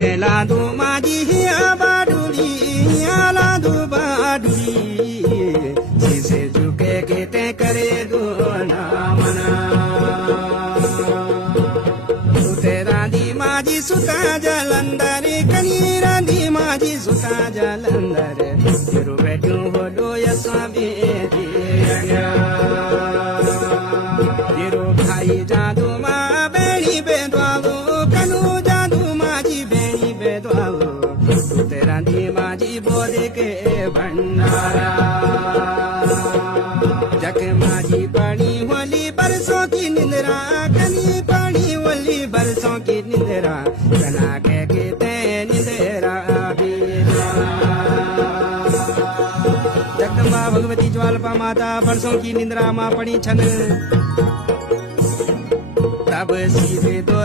Eladu maji abaduri, aladu baduri. Sise juke kete kare do namana. Suterandi maji suta jalandare, kanirandi maji suta jalandare. Yeru bedu hodo yasabi diya. Yeru bhai jadu ma beni bedwalu kanu jadu maji beni bedwalu. Suterandi maji bode ke bandara. जग माझी पानी होली बरसों की निंदरा कनी पानी होली बरसों की निंदरा कना के कहते निंदरा जगदम्बा भगवती ज्वालपा माता बरसों की निंदरा माँ पड़ी छन तब सीधे दो